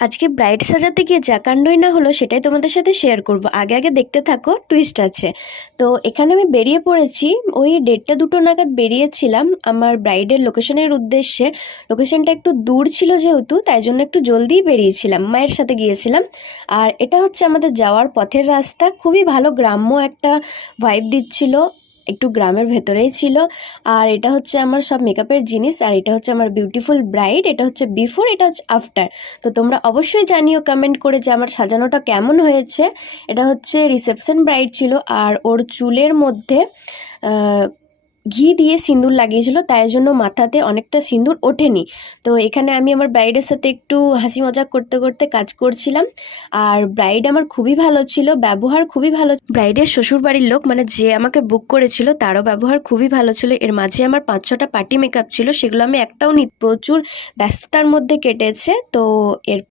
আজকে ব্রাইড সাজাতে গিয়ে যা কাণ্ডই না হলো সেটাই তোমাদের সাথে শেয়ার করব। আগে আগে দেখতে থাকো, টুইস্ট আছে। তো এখানে আমি বেরিয়ে পড়েছি, ওই 1:30-2 নাগাদ বেরিয়েছিলাম আমার ব্রাইডের লোকেশনের উদ্দেশ্যে। লোকেশনটা একটু দূর ছিল যেহেতু, তাই জন্য একটু জলদিই বেরিয়েছিলাম, মায়ের সাথে গিয়েছিলাম। আর এটা হচ্ছে আমাদের যাওয়ার পথের রাস্তা, খুবই ভালো গ্রাম্য একটা ভাইব দিচ্ছিল, একটু গ্রামের ভেতরেই ছিল। আর এটা হচ্ছে আমার সব মেকআপের জিনিস, আর এটা হচ্ছে আমার বিউটিফুল ব্রাইড, এটা হচ্ছে বিফোর, এটা হচ্ছে আফটার। তো তোমরা অবশ্যই জানিও কমেন্ট করে যে আমার সাজানোটা কেমন হয়েছে। এটা হচ্ছে রিসেপশন ব্রাইড ছিল, আর ওর চুলের মধ্যে ঘি দিয়ে সিঁদুর লাগিয়েছিল, তাই জন্য মাথাতে অনেকটা সিঁদুর ওঠেনি। তো এখানে আমি আমার ব্রাইডের সাথে একটু হাসি মজাক করতে করতে কাজ করছিলাম। আর ব্রাইড আমার খুবই ভালো ছিল, ব্যবহার খুবই ভালো। ব্রাইডের শ্বশুরবাড়ির লোক মানে যে আমাকে বুক করেছিল তারও ব্যবহার খুবই ভালো ছিল। এর মাঝে আমার 5-6টা পার্টি মেকআপ ছিল, সেগুলো আমি একটাও প্রচুর ব্যস্ততার মধ্যে কেটেছে। তো এর